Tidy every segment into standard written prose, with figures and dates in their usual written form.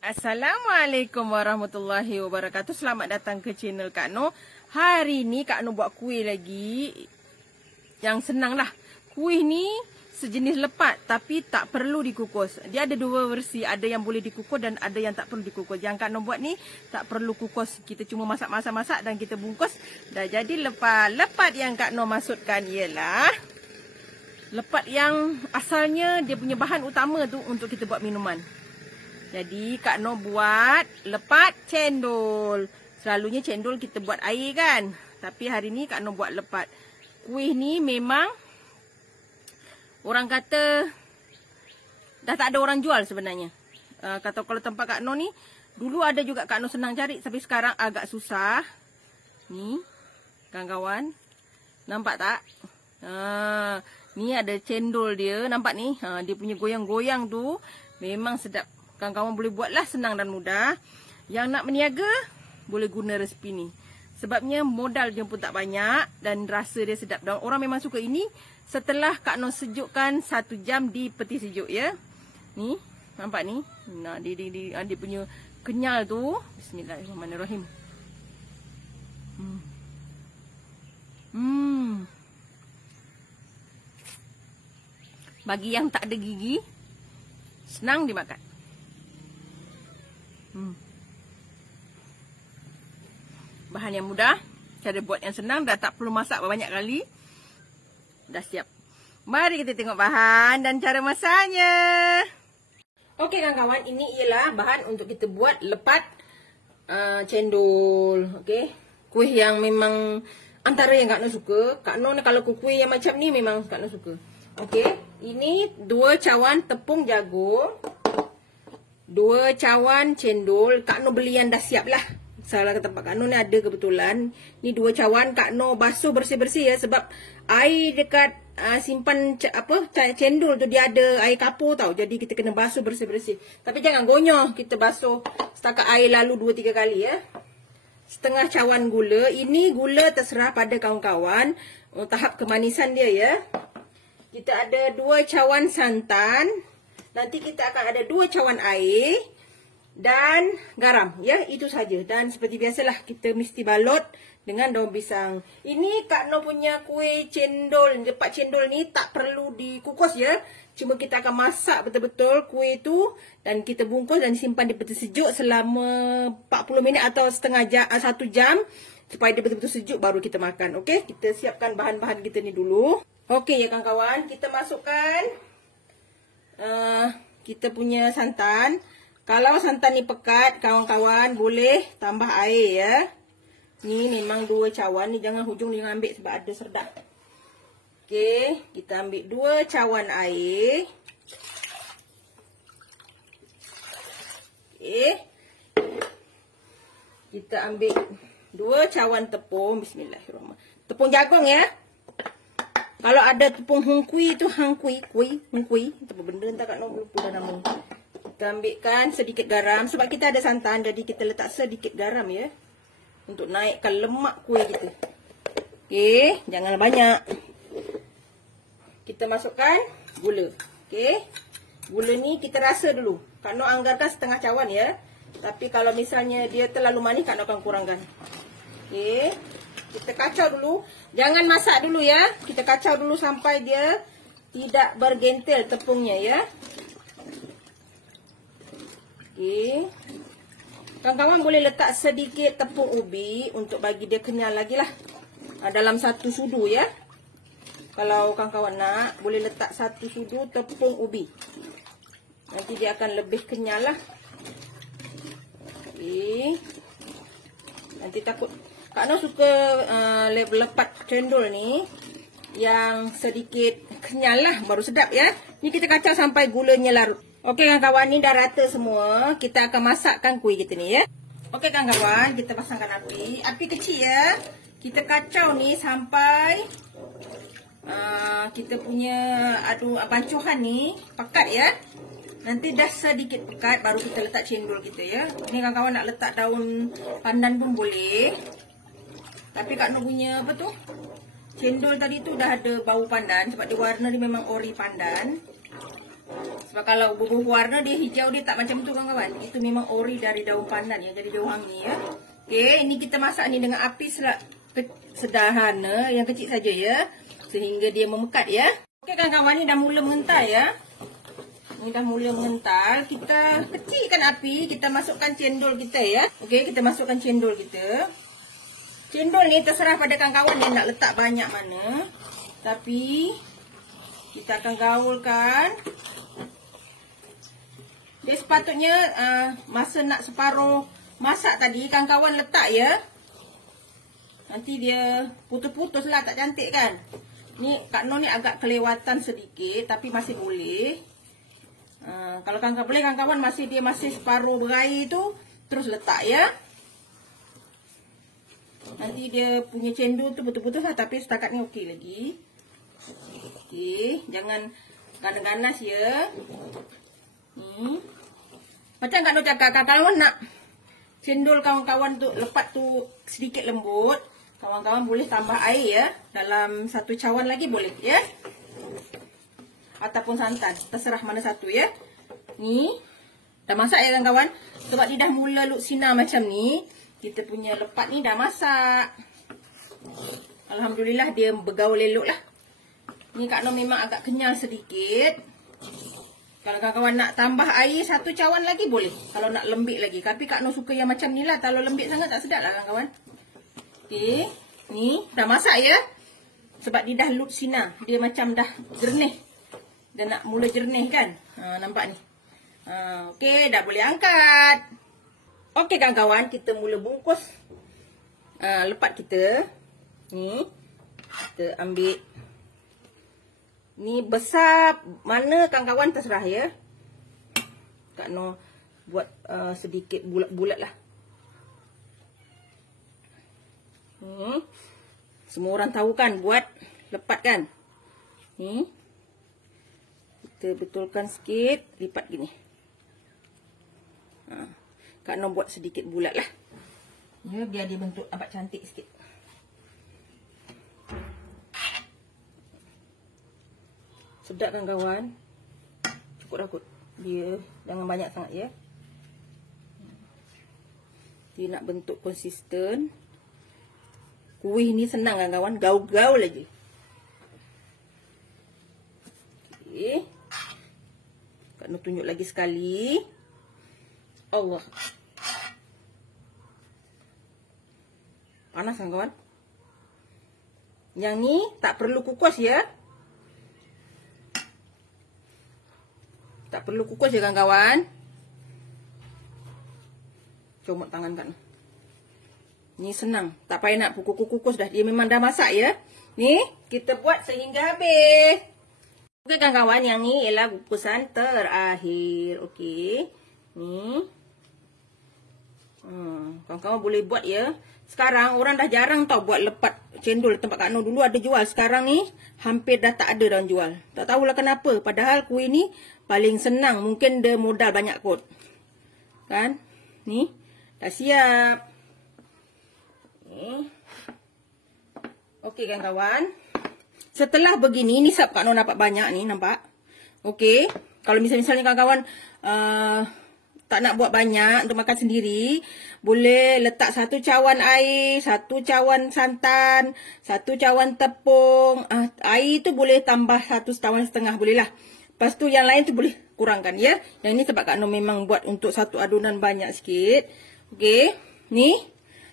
Assalamualaikum warahmatullahi wabarakatuh. Selamat datang ke channel Kak Noh. Hari ni Kak Noh buat kuih lagi. Yang senang lah. Kuih ni sejenis lepat tapi tak perlu dikukus. Dia ada dua versi. Ada yang boleh dikukus dan ada yang tak perlu dikukus. Yang Kak Noh buat ni tak perlu kukus. Kita cuma masak-masak dan kita bungkus. Dah jadi lepat. Lepat yang Kak Noh maksudkan ialah lepat yang asalnya dia punya bahan utama tu untuk kita buat minuman. Jadi Kak Noh buat lepat cendol. Selalunya cendol kita buat air kan. Tapi hari ni Kak Noh buat lepat. Kuih ni memang orang kata dah tak ada orang jual sebenarnya. Kata kalau tempat Kak Noh ni dulu ada juga Kak Noh senang cari. Tapi sekarang agak susah. Ni kawan-kawan. Nampak tak? Ni ada cendol dia. Nampak ni? Dia punya goyang-goyang tu memang sedap. Kawan-kawan boleh buatlah, senang dan mudah. Yang nak meniaga, boleh guna resipi ni. Sebabnya modal dia pun tak banyak dan rasa dia sedap. Dan orang memang suka ini setelah Kak Noh sejukkan 1 jam di peti sejuk ya. Ni, nampak ni? Nah, dia punya kenyal tu. Bismillahirrahmanirrahim. Bagi yang tak ada gigi, senang dimakan. Bahan yang mudah, cara buat yang senang, dah tak perlu masak banyak kali. Dah siap. Mari kita tengok bahan dan cara masaknya. Okey kawan-kawan, ini ialah bahan untuk kita buat lepat cendol. Okey, kuih yang memang antara yang Kak Noh suka. Kak Noh kalau kuih yang macam ni memang Kak Noh suka. Okey, ini 2 cawan tepung jagung. 2 cawan cendol. Kak Noh beli yang dah siap lah. Salah ke tempat Kak Noh ni ada kebetulan. Ni 2 cawan. Kak Noh basuh bersih-bersih ya. Sebab air dekat simpan cendol tu dia ada air kapur tau. Jadi kita kena basuh bersih-bersih. Tapi jangan gonyoh. Kita basuh setakat air lalu 2-3 kali ya. Setengah cawan gula. Ini gula terserah pada kawan-kawan. Tahap kemanisan dia ya. Kita ada 2 cawan santan. Nanti kita akan ada 2 cawan air dan garam ya, itu saja. Dan seperti biasalah kita mesti balut dengan daun pisang. Ini Kak Noh punya kuih cendol, lepat cendol ni tak perlu dikukus ya. Cuma kita akan masak betul-betul kuih tu dan kita bungkus dan simpan di peti sejuk selama 40 minit atau setengah jam, 1 jam supaya dia betul-betul sejuk baru kita makan. Okey, kita siapkan bahan-bahan kita ni dulu. Okey ya kawan-kawan, kita masukkan kita punya santan. Kalau santan ni pekat, kawan-kawan boleh tambah air ya. Ni memang 2 cawan ni, jangan hujung jangan ambil sebab ada serdak. Okey, kita ambil 2 cawan air. Okey. Kita ambil 2 cawan tepung. Bismillahirrahmanirrahim. Tepung jagung ya. Kalau ada tepung hungkui tu, hungkui, apa benda entah Kak Noh lupa dah nama. Kita ambilkan sedikit garam sebab kita ada santan, jadi kita letak sedikit garam ya. Untuk naikkan lemak kuih kita. Okey, jangan banyak. Kita masukkan gula. Okey. Gula ni kita rasa dulu. Kak Noh anggarkan setengah cawan ya. Tapi kalau misalnya dia terlalu manis, Kak Noh akan kurangkan. Okey. Kita kacau dulu. Jangan masak dulu ya. Kita kacau dulu sampai dia tidak bergentel tepungnya ya. Okey. Kawan-kawan boleh letak sedikit tepung ubi untuk bagi dia kenyal lagi lah. Dalam 1 sudu ya. Kalau kawan-kawan nak, boleh letak 1 sudu tepung ubi. Nanti dia akan lebih kenyal lah. Okey. Nanti takut Kak Noh suka lepat cendol ni yang sedikit kenyal lah, baru sedap ya. Ni kita kacau sampai gulanya larut. Okey kawan-kawan, ni dah rata semua. Kita akan masakkan kuih kita ni ya. Okey kawan-kawan, kita pasangkan api. Api kecil ya. Kita kacau ni sampai kita punya pancuhan ni pekat ya. Nanti dah sedikit pekat baru kita letak cendol kita ya. Ni kawan-kawan nak letak daun pandan pun boleh. Tapi Kak Noh punya apa tu? Cendol tadi tu dah ada bau pandan sebab dia warna dia memang ori pandan. Sebab kalau berubah warna dia hijau, dia tak macam tu kawan-kawan. Itu memang ori dari daun pandan ya, jadi dia wangi ya. Okey, ini kita masak ni dengan api sederhana yang kecil saja ya, sehingga dia memekat ya. Okey kawan-kawan, ni dah mula mengental ya. Ni dah mula mengental. Kita kecilkan api, kita masukkan cendol kita ya. Okey, kita masukkan cendol kita. Cendol ni terserah pada kawan-kawan dia nak letak banyak mana. Tapi kita akan gaulkan. Dia sepatutnya masa nak separuh masak tadi kawan-kawan letak ya. Nanti dia putus-putus lah, tak cantik kan. Ni Kak Noh ni agak kelewatan sedikit, tapi masih boleh. Kalau kawan-kawan boleh, kawan-kawan dia masih separuh berair tu, terus letak ya. Nanti dia punya cendol tu putus-putus lah, tapi setakat ni okey lagi. Okey, jangan ganas-ganas ya. Macam Kak Noh cakap, kalau nak cendol kawan-kawan tu lepat tu sedikit lembut, kawan-kawan boleh tambah air ya. Dalam 1 cawan lagi boleh ya. Ataupun santan, terserah mana satu ya. Ni dah masak ya kawan-kawan. Sebab dia dah mula luksina macam ni, kita punya lepat ni dah masak. Alhamdulillah dia bergaul elok lah. Ni Kak Noh memang agak kenyal sedikit. Kalau kawan-kawan nak tambah air 1 cawan lagi boleh. Kalau nak lembik lagi. Tapi Kak Noh suka yang macam ni lah. Kalau lembik sangat tak sedap lah kawan-kawan. Okey. Ni dah masak ya. Sebab dia dah luksina. Dia macam dah jernih. Dia nak mula jernih kan. Nampak ni. Okey, dah boleh angkat. Okey kawan-kawan, kita mula bungkus lepat kita. Ni. Kita ambil. Ni besar mana kawan-kawan terserah ya. Kak Noh buat sedikit bulat-bulat lah. Semua orang tahu kan buat lepat kan. Ni kita betulkan sikit, lipat gini. Kak Noh buat sedikit bulat lah ya, biar dia bentuk nampak cantik sikit. Sedap kan kawan. Cukup dah kot. Dia jangan banyak sangat ya. Dia nak bentuk konsisten. Kuih ni senang kan kawan. Gaul-gaul lagi. Okey. Kak Noh tunjuk lagi sekali. Allah. Panas kan kawan. Yang ni tak perlu kukus ya. Tak perlu kukus ya kawan-kawan. Comot tangan kan. Ni senang. Tak payah nak kukus-kukus dah. Dia memang dah masak ya. Ni kita buat sehingga habis. Okey kawan-kawan, yang ni ialah kukusan terakhir. Okey. Ni. Kawan-kawan boleh buat ya. Sekarang orang dah jarang tau buat lepat cendol tempat Kak Noh. Dulu ada jual. Sekarang ni hampir dah tak ada dah jual. Tak tahulah kenapa. Padahal kuih ni paling senang. Mungkin dia modal banyak kot. Kan? Ni. Dah siap. Ni. Okey kan kawan. Setelah begini. Ni sebab Kak Noh dapat banyak ni. Nampak? Okey. Kalau misalnya kawan-kawan tak nak buat banyak untuk makan sendiri, boleh letak 1 cawan air, 1 cawan santan, 1 cawan tepung. Air tu boleh tambah 1,5 cawan boleh lah. Lepas tu yang lain tu boleh kurangkan ya. Yang ni sebab Kak Noh memang buat untuk satu adunan banyak sikit. Okey. Ni.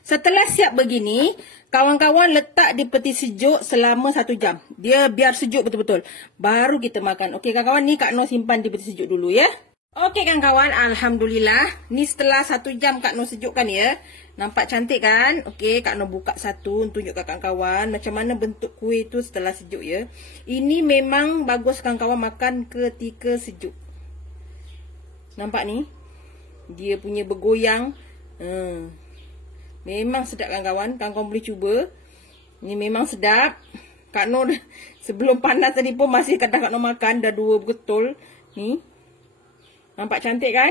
Setelah siap begini, kawan-kawan letak di peti sejuk selama 1 jam. Dia biar sejuk betul-betul. Baru kita makan. Okey kawan-kawan, ni Kak Noh simpan di peti sejuk dulu ya. Okey kan kawan, alhamdulillah. Ni setelah 1 jam Kak Noh sejukkan ya. Nampak cantik kan? Okey, Kak Noh buka satu tunjuk kat kawan-kawan macam mana bentuk kuih tu setelah sejuk ya. Ini memang bagus kawan-kawan makan ketika sejuk. Nampak ni? Dia punya bergoyang. Memang sedap kawan-kawan. Kawan-kawan boleh cuba. Ini memang sedap. Kak Noh sebelum panas tadi pun masih kata Kak Noh makan. Dah 2 betul. Ni. Nampak cantik kan?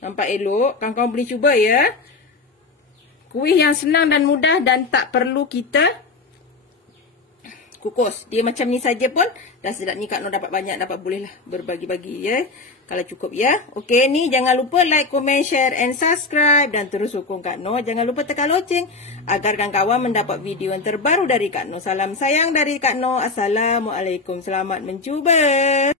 Nampak elok. Kawan-kawan boleh cuba ya. Kuih yang senang dan mudah dan tak perlu kita dikukus. Dia macam ni saja pun dah sedap ni. Kak Noh dapat banyak, dapat boleh lah berbagi-bagi ya. Kalau cukup ya. Okey, ni jangan lupa like, comment, share and subscribe. Dan terus sokong Kak Noh. Jangan lupa tekan loceng agar kawan-kawan mendapat video yang terbaru dari Kak Noh. Salam sayang dari Kak Noh. Assalamualaikum. Selamat mencuba.